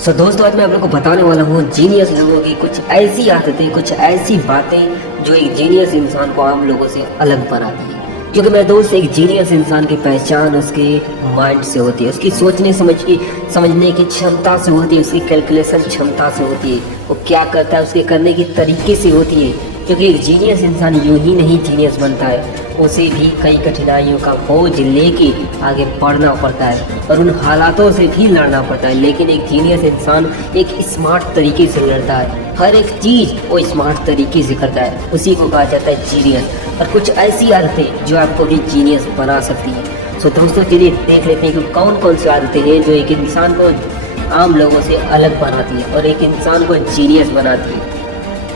दोस्तों, आज मैं आप लोग को बताने वाला हूँ जीनियस लोगों की कुछ ऐसी आदतें, कुछ ऐसी बातें जो एक जीनियस इंसान को आम लोगों से अलग बनाती है। क्योंकि मेरे दोस्त, एक जीनियस इंसान की पहचान उसके माइंड से होती है, उसकी समझने की क्षमता से होती है, उसकी कैलकुलेशन क्षमता से होती है, वो क्या करता है उसके करने की तरीके से होती है। क्योंकि एक जीनियस इंसान यूं ही नहीं जीनियस बनता है, उसे भी कई कठिनाइयों का बोझ लेके आगे बढ़ना पड़ता है और उन हालातों से भी लड़ना पड़ता है। लेकिन एक जीनियस इंसान एक स्मार्ट तरीके से लड़ता है, हर एक चीज़ वो स्मार्ट तरीके से करता है, उसी को कहा जाता है जीनियस। और कुछ ऐसी आदतें जो आपको भी जीनियस बना सकती है। दोस्तों, चलिए देख लेते हैं कि कौन कौन सी आदतें हैं जो एक इंसान को आम लोगों से अलग बनाती है और एक इंसान को जीनियस बनाती है।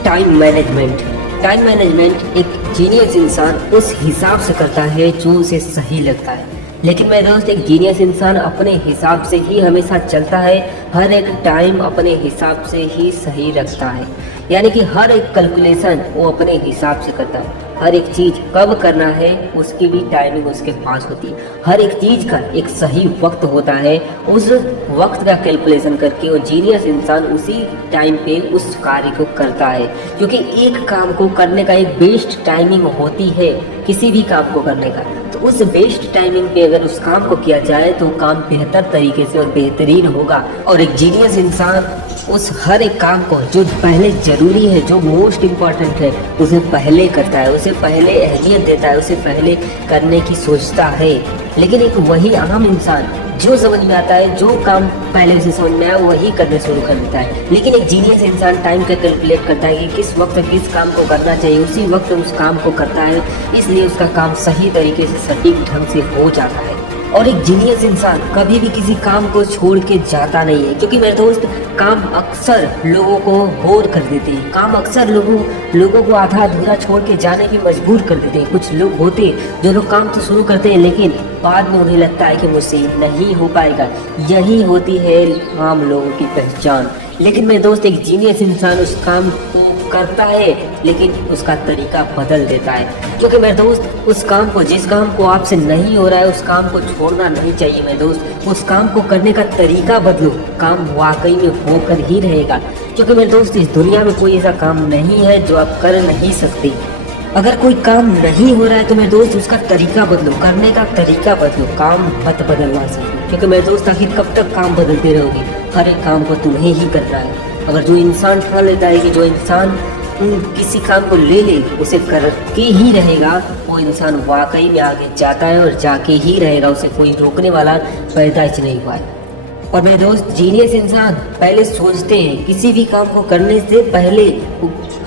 टाइम मैनेजमेंट एक जीनियस इंसान उस हिसाब से करता है जो उसे सही लगता है। लेकिन मेरे दोस्त, एक जीनियस इंसान अपने हिसाब से ही हमेशा चलता है, हर एक टाइम अपने हिसाब से ही सही रखता है। यानी कि हर एक कैलकुलेशन वो अपने हिसाब से करता है, हर एक चीज़ कब करना है उसकी भी टाइमिंग उसके पास होती है, हर एक चीज़ का एक सही वक्त होता है, उस वक्त का कैलकुलेशन करके वो जीनियस इंसान उसी टाइम पे उस कार्य को करता है। क्योंकि एक काम को करने का एक बेस्ट टाइमिंग होती है, किसी भी काम को करने का, तो उस बेस्ट टाइमिंग पे अगर उस काम को किया जाए तो काम बेहतर तरीके से और बेहतरीन होगा। और एक जीनियस इंसान उस हर एक काम को जो पहले ज़रूरी है, जो मोस्ट इम्पॉर्टेंट है, उसे पहले करता है, उसे पहले अहमियत देता है, उसे पहले करने की सोचता है। लेकिन एक वही आम इंसान जो समझ में आता है, जो काम पहले उसे समझ में आया वही करने शुरू कर देता है। लेकिन एक जीनियस इंसान टाइम का कैलकुलेट करता है कि किस वक्त किस काम को करना चाहिए, उसी वक्त उस काम को करता है, इसलिए उसका काम सही तरीके से सटीक ढंग से हो जाता है। और एक जीनियस इंसान कभी भी किसी काम को छोड़ के जाता नहीं है। क्योंकि मेरे दोस्त, काम अक्सर लोगों को बोर कर देते हैं, काम अक्सर लोगों को आधा अधूरा छोड़ के जाने पे मजबूर कर देते हैं। कुछ लोग होते हैं जो लोग काम तो शुरू करते हैं लेकिन बाद में उन्हें लगता है कि मुझसे नहीं हो पाएगा। यही होती है आम लोगों की पहचान। लेकिन मेरे दोस्त, एक जीनियस इंसान उस काम को करता है लेकिन उसका तरीका बदल देता है। क्योंकि मेरे दोस्त, जिस काम को आपसे नहीं हो रहा है उस काम को छोड़ना नहीं चाहिए मेरे दोस्त, उस काम को करने का तरीका बदलो, काम वाकई में होकर ही रहेगा। क्योंकि मेरे दोस्त, इस दुनिया में कोई ऐसा काम नहीं है जो आप कर नहीं सकते। अगर कोई काम नहीं हो रहा है तो मेरे दोस्त उसका तरीका बदलो, करने का तरीका बदलो, काम मत बदलना सीखो। क्योंकि मेरे दोस्त, आखिर कब तक काम बदलते रहोगे, हर एक काम को तुम्हें ही करना है। अगर जो इंसान ठान लेता है कि जो इंसान किसी काम को ले ले उसे करके ही रहेगा, वो इंसान वाकई में आगे जाता है और जाके ही रहेगा, उसे कोई रोकने वाला पैदा ही नहीं हुआ है। और मेरे दोस्त, जीनियस इंसान पहले सोचते हैं, किसी भी काम को करने से पहले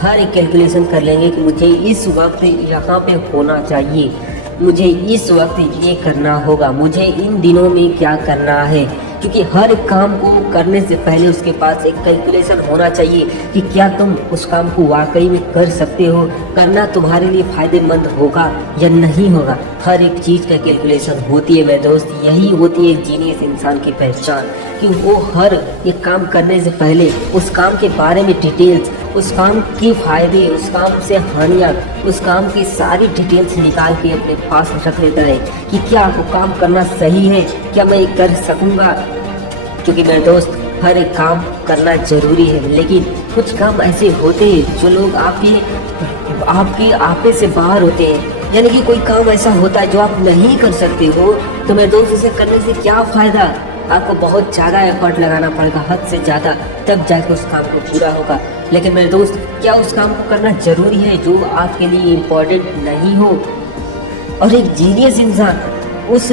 हर एक कैलकुलेशन कर लेंगे कि मुझे इस वक्त यहाँ पे होना चाहिए, मुझे इस वक्त ये करना होगा, मुझे इन दिनों में क्या करना है। क्योंकि हर काम को करने से पहले उसके पास एक कैलकुलेशन होना चाहिए कि क्या तुम उस काम को वाकई में कर सकते हो, करना तुम्हारे लिए फ़ायदेमंद होगा या नहीं होगा। हर एक चीज़ का कैलकुलेशन होती है मेरे दोस्त, यही होती है जीनियस इंसान की पहचान, कि वो हर एक काम करने से पहले उस काम के बारे में डिटेल्स, उस काम के फ़ायदे, उस काम से हानियाँ, उस काम की सारी डिटेल्स निकाल के अपने पास रख लेता है कि क्या वो काम करना सही है, क्या मैं कर सकूँगा। क्योंकि मेरे दोस्त, हर एक काम करना ज़रूरी है, लेकिन कुछ काम ऐसे होते हैं जो लोग आपके आपे से बाहर होते हैं। यानी कि कोई काम ऐसा होता है जो आप नहीं कर सकते हो, तो मेरे दोस्त उसे करने से क्या फ़ायदा। आपको बहुत ज़्यादा एफर्ट लगाना पड़ेगा, हद से ज़्यादा, तब जाकर उस काम को पूरा होगा। लेकिन मेरे दोस्त, क्या उस काम को करना ज़रूरी है जो आपके लिए इम्पोर्टेंट नहीं हो। और एक जीनियस इंसान उस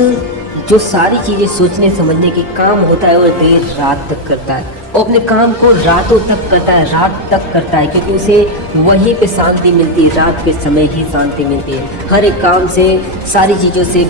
जो सारी चीज़ें सोचने समझने की काम होता है और देर रात तक करता है, वो अपने काम को रातों तक करता है, रात तक करता है, क्योंकि उसे वहीं पे शांति मिलती है, रात के समय ही शांति मिलती है। हर एक काम से, सारी चीज़ों से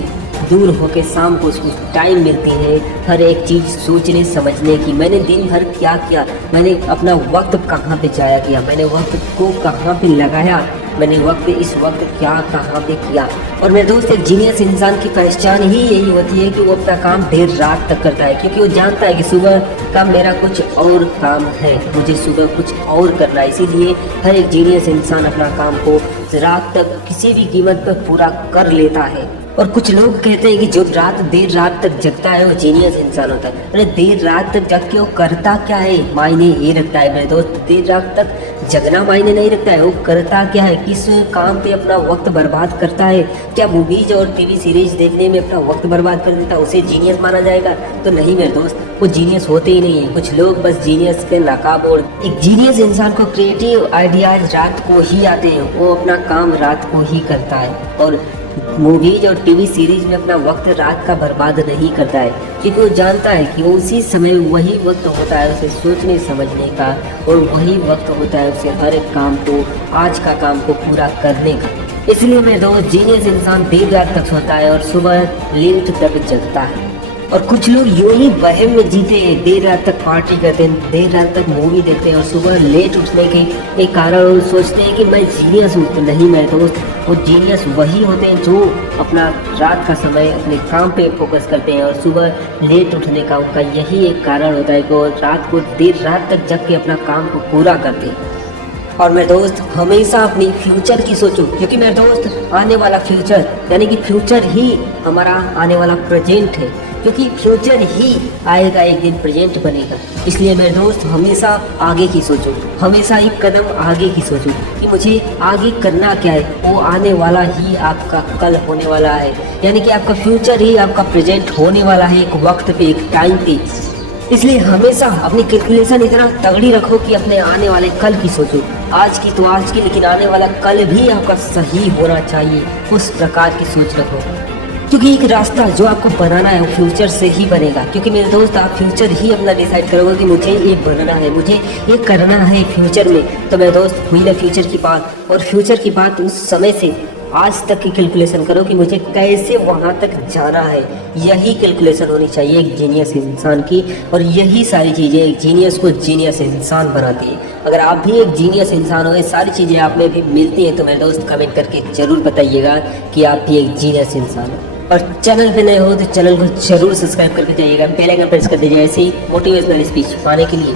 दूर होकर शाम को उसको टाइम मिलती है हर एक चीज़ सोचने समझने की। मैंने दिन भर क्या किया, मैंने अपना वक्त कहाँ पे जाया किया, मैंने वक्त को कहाँ पे लगाया, मैंने इस वक्त क्या कहाँ पे किया। और मेरे दोस्त, एक जीनियस इंसान की पहचान ही यही होती है कि वो अपना काम देर रात तक करता है, क्योंकि वो जानता है कि सुबह का मेरा कुछ और काम है, मुझे सुबह कुछ और करना है। इसीलिए हर एक जीनियस इंसान अपना काम को रात तक किसी भी कीमत पर पूरा कर लेता है। और कुछ लोग कहते हैं कि जो देर रात तक जगता है वो जीनियस इंसान होता है। अरे देर रात तक जग के वो करता क्या है, मायने ये रखता है मेरे दोस्त। देर रात तक जगना मायने नहीं रखता है, वो करता क्या है, किस काम पे अपना वक्त बर्बाद करता है। क्या मूवीज और टीवी सीरीज देखने में अपना वक्त बर्बाद कर देता है उसे जीनियस माना जाएगा? तो नहीं मेरे दोस्त, वो जीनियस होते ही नहीं है। कुछ लोग बस जीनियस के नकाब ओढ़। एक जीनियस इंसान को क्रिएटिव आइडियाज रात को ही आते हैं, वो अपना काम रात को ही करता है और मूवीज और टीवी सीरीज में अपना वक्त रात का बर्बाद नहीं करता है, क्योंकि वो जानता है कि वो उसी समय वही वक्त होता है उसे सोचने समझने का, और वही वक्त होता है उसे हर एक काम को, आज का काम को पूरा करने का। इसलिए मेरे दोस्त, जीनियस इंसान देर रात तक सोता है और सुबह लेट तक जगता है। और कुछ लोग यूं ही वहम में जीते हैं, देर रात तक पार्टी करते हैं, देर रात तक मूवी देखते हैं और सुबह लेट उठने के एक कारण सोचते हैं कि मैं जीनियस हूँ। तो नहीं मेरे दोस्त, वो जीनियस वही होते हैं जो अपना रात का समय अपने काम पे फोकस करते हैं, और सुबह लेट उठने का उनका यही एक कारण होता है कि वो रात को देर रात तक जग के अपना काम को पूरा करते हैं। और मेरे दोस्त, हमेशा अपनी फ्यूचर की सोचो, क्योंकि मेरे दोस्त आने वाला फ्यूचर यानी कि फ्यूचर ही हमारा आने वाला प्रेजेंट है, क्योंकि फ्यूचर ही आएगा एक दिन प्रेजेंट बनेगा। इसलिए मेरे दोस्त, हमेशा आगे की सोचो, हमेशा एक कदम आगे की सोचो कि मुझे आगे करना क्या है। वो आने वाला ही आपका कल होने वाला है, यानी कि आपका फ्यूचर ही आपका प्रेजेंट होने वाला है एक वक्त पे, एक टाइम पे। इसलिए हमेशा अपनी कैलकुलेशन इतना तगड़ी रखो कि अपने आने वाले कल की सोचो। आज की तो आज की, लेकिन आने वाला कल भी आपका सही होना चाहिए, उस प्रकार की सोच रखो। क्योंकि एक रास्ता जो आपको बनाना है वो फ्यूचर से ही बनेगा। क्योंकि मेरे दोस्त, आप फ्यूचर ही अपना डिसाइड करोगे कि मुझे ये बनना है, मुझे ये करना है फ्यूचर में। तो मेरे दोस्त, हुई ना फ्यूचर की बात, और फ्यूचर की बात उस समय से आज तक की कैलकुलेशन करो कि मुझे कैसे वहाँ तक जाना है। यही कैलकुलेशन होनी चाहिए एक जीनियस इंसान की, और यही सारी चीज़ें एक जीनियस को जीनियस इंसान बनाती है। अगर आप भी एक जीनियस इंसान हो, ये सारी चीज़ें आप में भी मिलती हैं, तो मेरे दोस्त कमेंट करके ज़रूर बताइएगा कि आप भी एक जीनियस इंसान हो। और चैनल पे नए हो तो चैनल को जरूर सब्सक्राइब करके जाइएगा, बेल आइकन प्रेस कर दीजिएगा ऐसे ही मोटिवेशनल स्पीच पाने के लिए।